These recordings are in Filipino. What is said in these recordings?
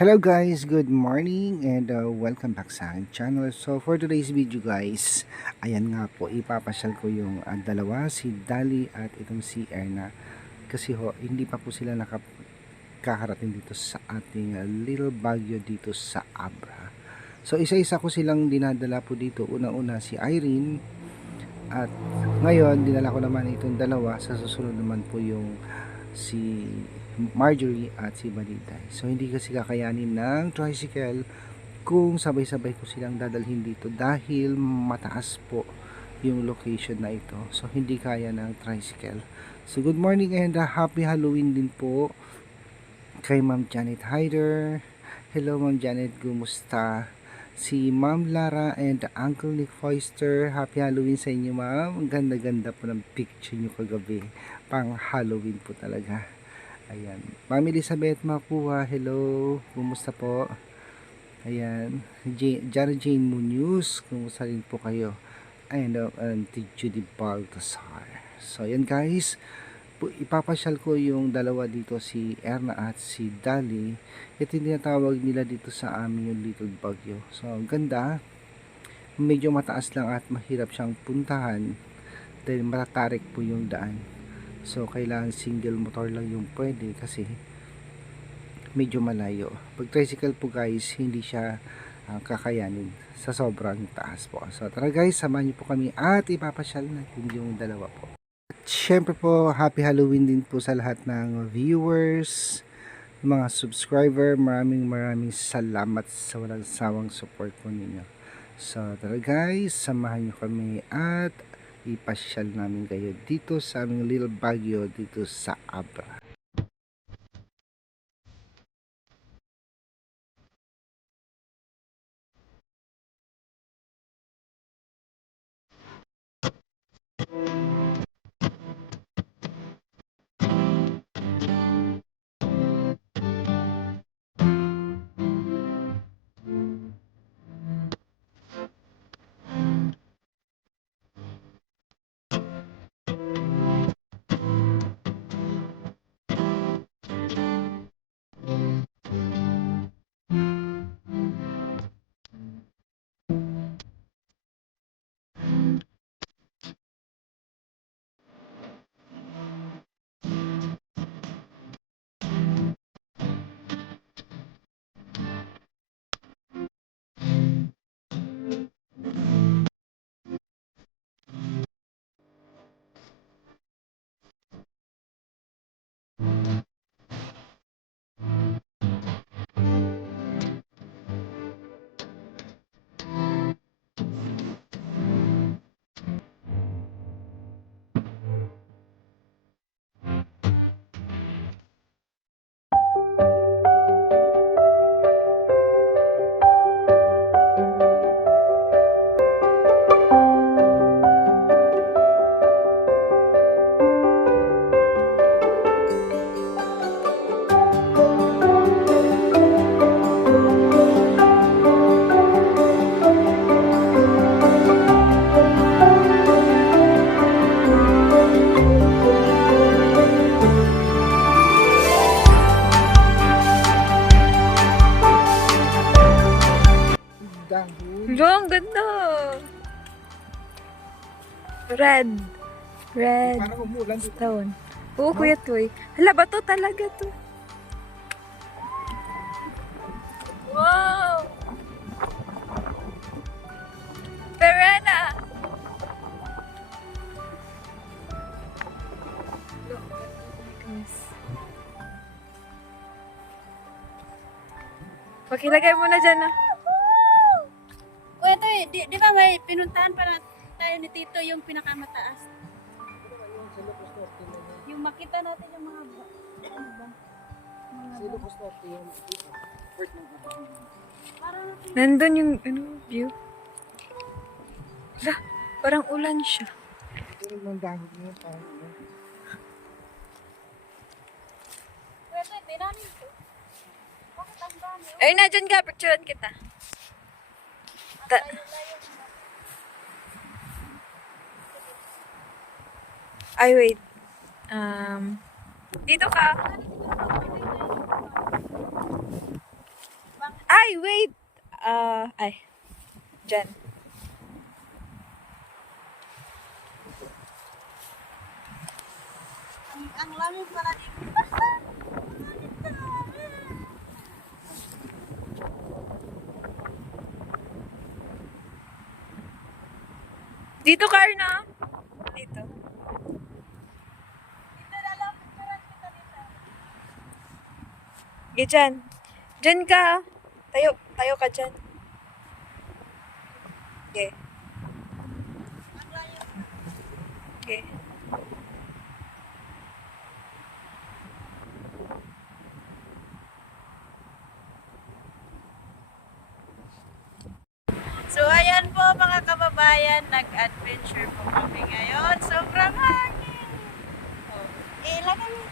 Hello guys, good morning and welcome back sa aking channel. So for today's video guys, ayan nga po, ipapasyal ko yung dalawa, si Dali at itong si Erna. Kasi hindi pa po sila nakakarating dito sa ating little Baguio dito sa Abra. So isa-isa ko silang dinadala po dito. Una-una si Irene at ngayon dinala ko naman itong dalawa. Sa susunod naman po yung si Marjorie at si Baliday. So hindi kasi kakayanin ng tricycle kung sabay-sabay ko silang dadalhin dito dahil mataas po yung location na ito. So hindi kaya ng tricycle. So good morning and happy Halloween din po kay Ma'am Janet Hyder. Hello Ma'am Janet, kumusta? Si Ma'am Lara and Uncle Nick Foister, happy Halloween sa inyo ma'am. Ang ganda-ganda po ng picture nyo kagabi. Pang Halloween po talaga. Ayan. Ma'am Elizabeth Makuha, hello. Kumusta po? Ayan. Jana Jane Munoz, kumusta rin po kayo? And Judy Baltasar. So ayan guys, ipapasyal ko yung dalawa dito, si Erna at si Dali. Ito yung tinatawag nila dito sa amin yung Little Baguio. So ganda, medyo mataas lang at mahirap siyang puntahan dahil matatarik po yung daan. So kailangan single motor lang yung pwede kasi medyo malayo. Pag tricycle po guys, hindi siya kakayanin sa sobrang taas po. So tara guys, samahan niyo po kami at ipapasyal natin yung dalawa po. Siyempre po, happy Halloween din po sa lahat ng viewers, mga subscriber. Maraming salamat sa walang sawang support po ninyo. So tara guys, samahan nyo kami at ipasyal namin kayo dito sa aming Little Baguio dito sa Abra. Hello, ang ganda. Red. Parang umulan dito. Stone. Oo, Kuya Toy. Hala, bato talaga to. Wow! Perena! Pakilagay mo na dyan ah. Kuya Toy, di ba may pinuntahan para tayo ni Tito yung pinakamataas? Yung makita natin yung mga ano ba? Nandun yung view. Hala, parang ulan siya. Pero ng dahon niya parang Kuya Toy, tinanin ko. Bakit ang dami? Ay, na dyan ka. Picturean kita. Ay, wait. Dito ka. Ay, wait! Ay. Diyan. Ang lamig pala dito. Dito, Karna. Dito. Okay, dyan. Dyan ka. Tayo. Tayo ka dyan. Okay. Okay. So ayan po mga kababayan, nag-adventure po kami ngayon. Sobrang hangin. Ilagay mo.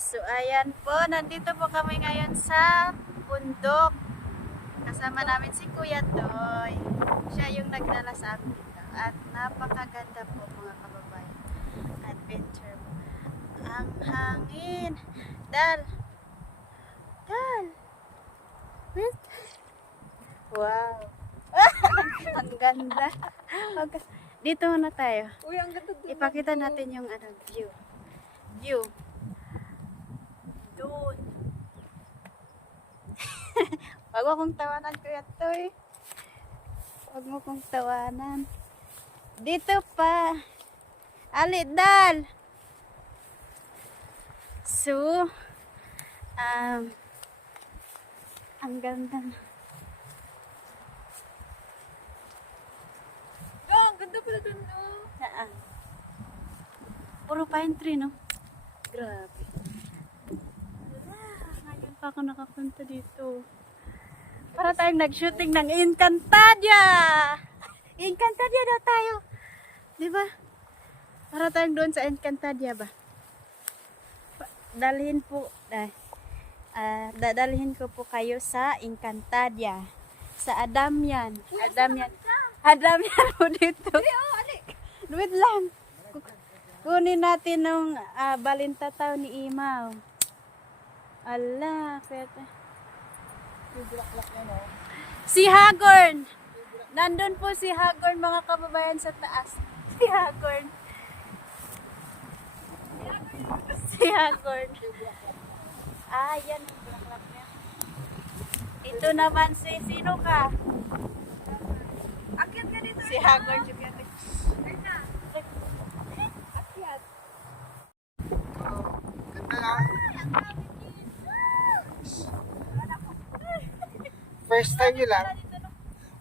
So ayan po, nandito po kami ngayon sa bundok. Kasama namin si Kuya Toy. Siya yung nagdala sa amin dito. At napakaganda po mga kababayan. Adventure po. Ang hangin. Dal. Wait. Wow. Ang ganda. Okay. Dito na tayo. Uy, ang ganda doon. Ipakita natin yung view. View. Doon. Wag mo kong tawanan, Kuya Toy. Wag mo kong tawanan. Dito pa. Alidal. So, ang ganda na. Oh, ang ganda pala doon, no? Saan? Puro pine tree, no? Grabe. Ngayon pa ako nakapunta dito. Para tayong nag-shooting ng Encantadia! Encantadia daw tayo. Di ba? Para tayong doon sa Encantadia ba? Dalhin po, dadalhin ko po kayo sa Encantadia. Sa Adamian. Adamian po dito. Wait lang. Kunin natin nung balintataw ni Imaw. Ala, pwede. Si Hagorn. Nandun po si Hagorn mga kababayan sa taas. Si Hagorn. Si Hagorn. Yan ang bulaklak niya. Ito naman si sino ka? Akyat ka dito. Si Hagorn juga. Karna. Akyat. Ganda lang. First time nyo lang,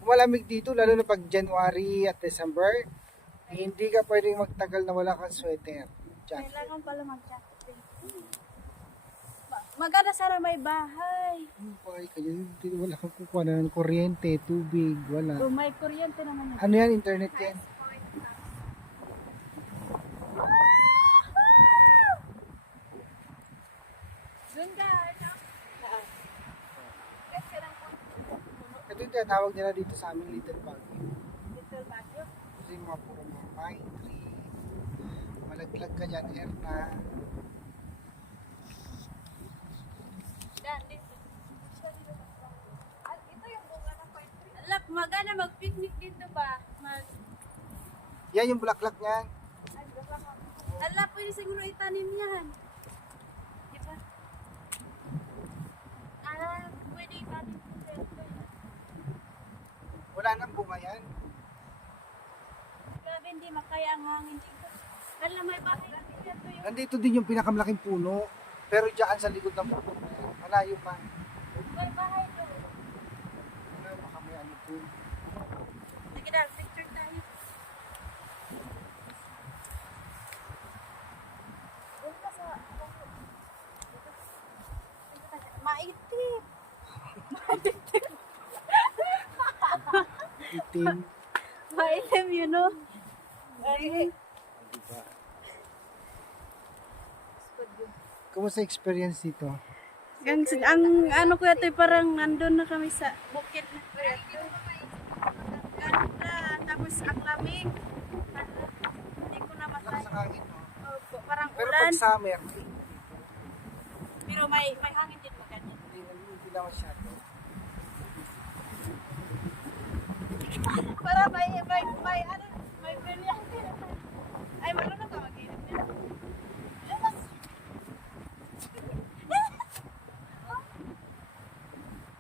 malamig dito, lalo na pag January at December, hindi ka pwedeng magtagal na wala kang sweater. Diyan. Kailangan pala mag-jacket. Maganda sana may bahay. Ay, kaya dito wala kang kukuha na ng kuryente, tubig, wala. Kung may kuryente naman yun. Ano yan, internet yan? Doon ka, Karna. Akyat ka ng Ito yung tinatawag nila dito sa aming Little Baguio. Little Baguio. Kasi yung mga puro mga pine tree. Malaglag ka dyan, air na. Dan, dito. Ito yung bunga ng pine tree. Alak, magana mag-picnic dito ba? Yan yung bulaklak niyan. Ala, pwede siguro itanim yan. Di ba? Pwede itanim dito. Wala nang bunga yan. Grabe, hindi makaya ang hangin dito. Ala, may bahay dito yung... Nandito din yung pinakamalaking puno. Pero dyan sa likod ng puno na yan. Malayo pa. May bahay doon. Ano, baka may ano doon. Sige na, picture tayo. Doon ka sa... Maitip. Itim. Maitim, you know. Diba? Kumusta experience dito? Ang ano ko ito, parang nandun na kami sa bukid na ko ito. Ganda. Tapos ang lamig. Hindi ko na Lakas matay. ang hangin, no? Opo, parang Pero ulan. pag summer, Pero may hangin din maganda. hindi Hindi na masyado. Para may brilyante na tayo. Ay, marunong ka mag-init niya.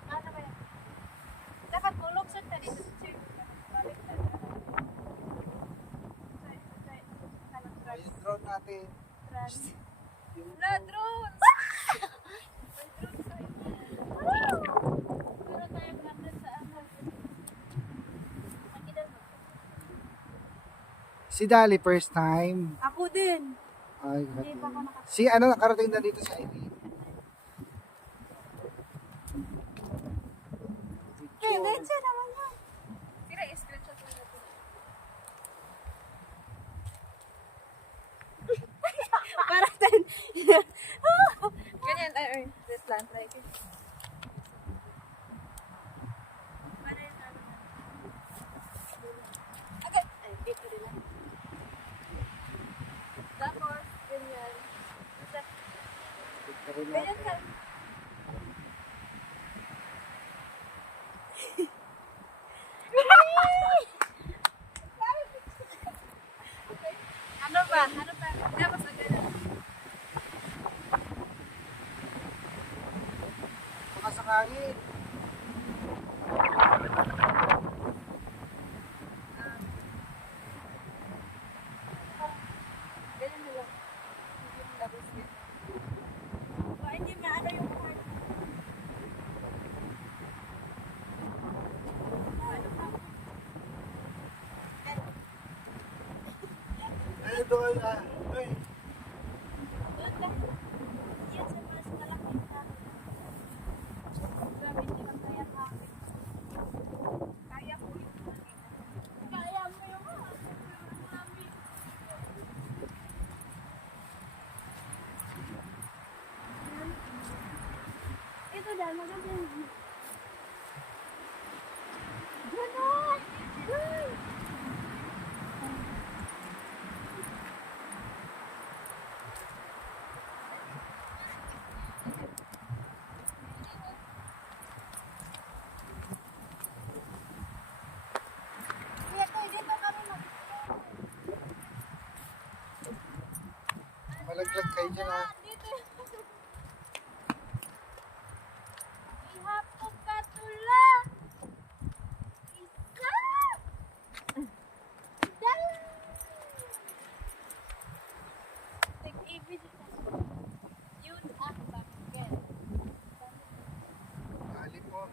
Ano ba yan? Dapat bulog sa tayo. Balik na. Yung drone natin. Wala, drones! Pero tayo ganda sa ano. Nakita mo? Si Dali, first time. Ako din. Ay, Hindi pa ako nakakita. si ano, nakarating na dito sa Ivy. Ganyan siya naman yan. Tira, screenshot mo natin. Para din. Ganyan, ay, this lang, try it. Agad. Ay, dito rin lang. Tapos, ganyan. Picture Ganyan ka. natin. Ano ba? Ano ba? Tapos, ganyan. Baka sakali. Ganyan na lang. Tapos, ganyan. Ba, hindi maano yung heart. Ay, doon ah. Ay. Doon ka. Yan sa mas malaking tao. Grabe, hindi lang kaya kawin. Kaya ko yung Kaya mo yung mga. Mami. Ito dahil maganda yung view. Ganon! Ganon! Ito, dito kami Malaglag kayo dyan ah. dito. Ihapon ka tula. Isa. Dala. Tag-ibig ka. Yun ang bakit. Alip mo.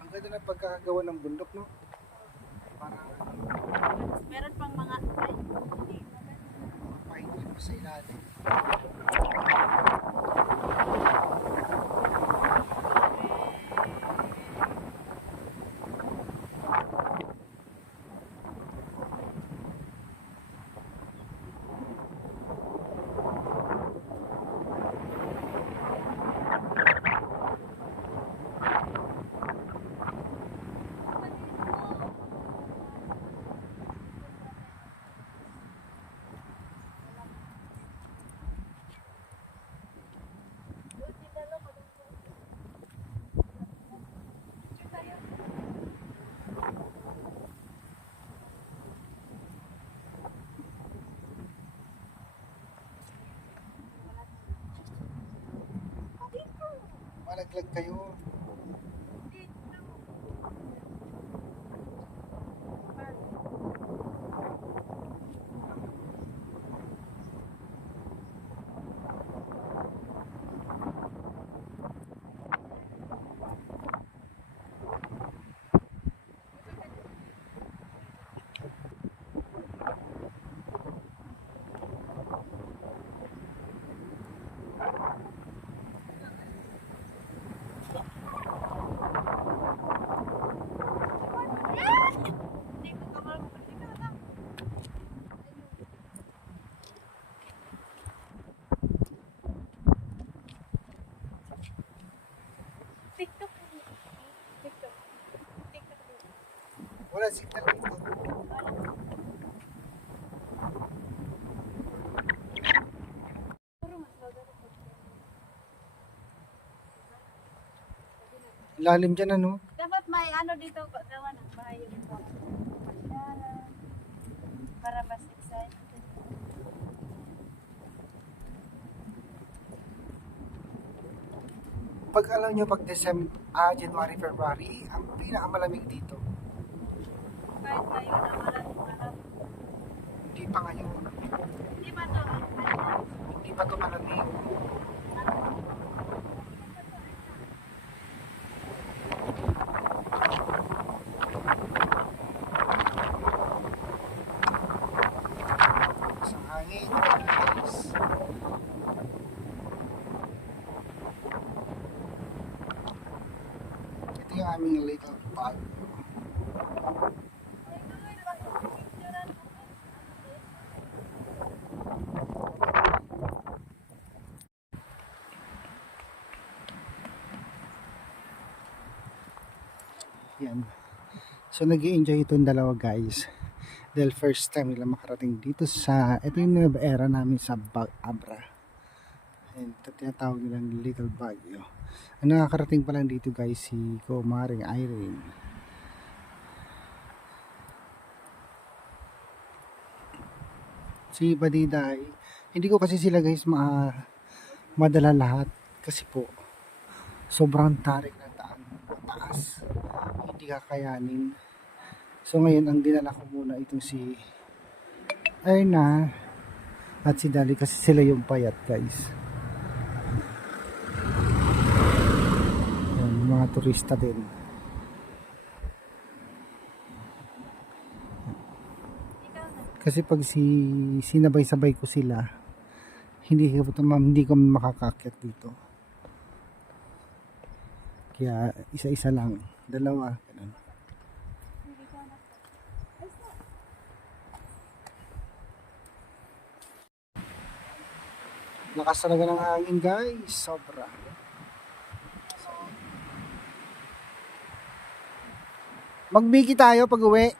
Ang ganda ng pagkakagawa ng bundok, no? Parang Meron pang mga ay, hindi. pahingi pa sa ilalim. Malaglag kayo. wala signal dito. Lalim dyan ano? Dapat may ano dito, gawa ng bahay yung pasyalan, para mas excited. Pag alam nyo, pag January, February, ang pinakamalamig dito. Kahit ngayon na malamig. Hindi pa ngayon. Di ba to? Hindi pa ito malamig. Isang hangin. Guys. Ito yung aming little pond. Yan. So nag-i-enjoy itong dalawa guys. Dahil first time nila makarating dito sa, ito yung Nueva Era namin sa Abra. And ito tinatawag nilang Little Baguio. Ang nakakarating pa lang dito guys si Kumaring Irene. Si Badiday, hindi ko kasi sila guys madala lahat kasi po sobrang tarik na daan mataas, hindi kakayanin. So ngayon ang dinala ko muna itong si Erna at si Dali kasi sila yung payat guys. Yan, mga turista din. Kasi pag sinabay-sabay ko sila, hindi ko makakakyat dito. Kaya isa-isa lang, dalawa, ganun. Lakas talaga ng hangin guys, sobra. Magbiki tayo pag uwi.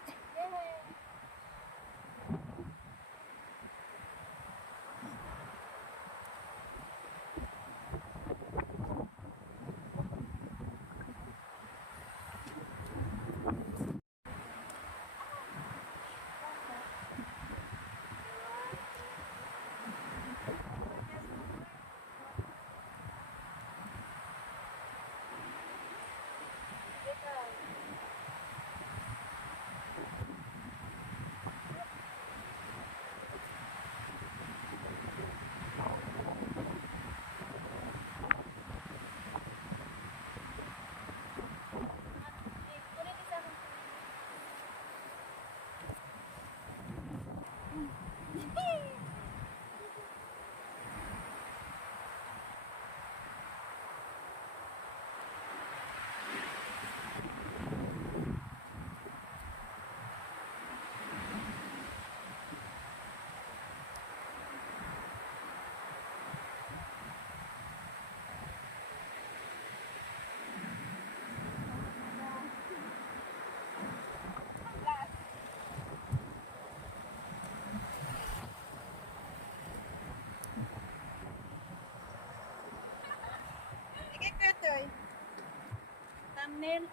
Thumbnail.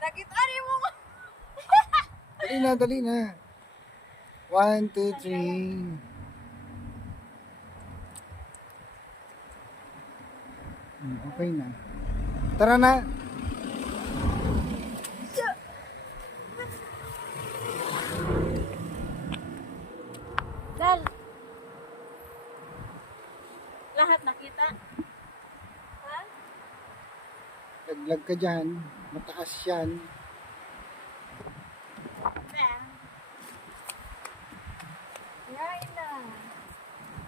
Nakita mo ko. Dali na. 1, 2, 3. Okay na. Tara na. Dal. Lahat nakita. Ha? Laglag ka dyan. Mataas yan. Ngayon na.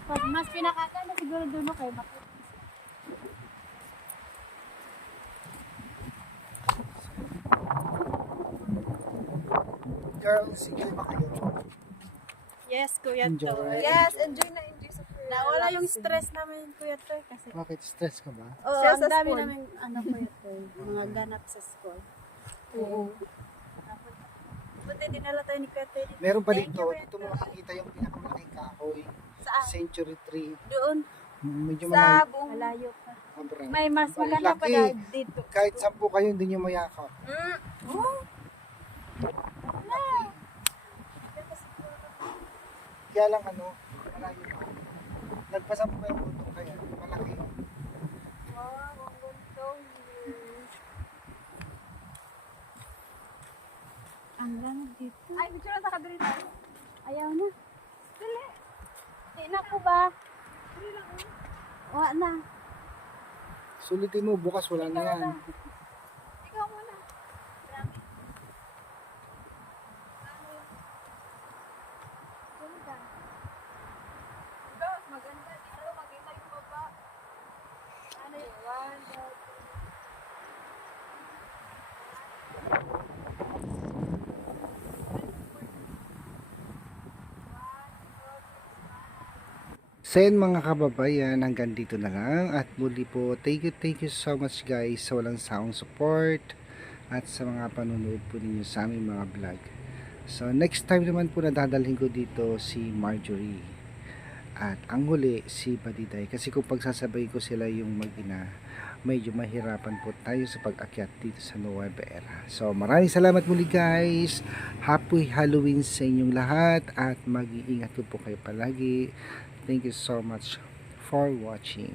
Pag mas pinakakala siguro doon ako kayo makita. Girls, enjoy ba kayo? Yes, Kuya Enjoy. Toy. Yes, enjoy na enjoy sa Kuya Nawala yung stress namin, Kuya Toy, kasi Bakit? Stress ka ba? Siya ang sa dami school. namin, Kuya Toy, mga ganap sa school. Oo. Buti dinala tayo ni Kuya Toy dito. Meron pa Thank dito. you, Kuya Dito mo makikita yung pinakamalaking kahoy. Saan? Century tree. Doon, Medyo Sa malayo. buong... malayo pa. Sobrang. May mas Ang maganda pa laki. na dito. Kahit 10 kayo, hindi nyo mayakap. Oh, Kaya lang malayo pa. Nagpasampu kayo bundok kaya. Malaki. wow, ang gusto. Ang lamig dito. Ay, medyo lang nakadali tayo. Ayaw na. Dali. Di na po ba? Wa na. Sulitin mo, bukas wala na yan. Ikaw muna. Grabe. Ganda. Maganda dito, makita yung baba. Ano yung one, two, So yun mga kababayan, hanggang dito na lang. At muli po, thank you so much guys sa walang sawang support at sa mga panonood po ninyo sa aming mga vlog. So next time naman po na dadalhin ko dito si Marjorie. At ang huli si Badiday. Kasi kung pagsasabay ko sila yung mag-ina, medyo mahirapan po tayo sa pag-akyat dito sa Nueva Era. So maraming salamat muli guys. Happy Halloween sa inyong lahat at mag-iingat po kayo palagi. Thank you so much for watching.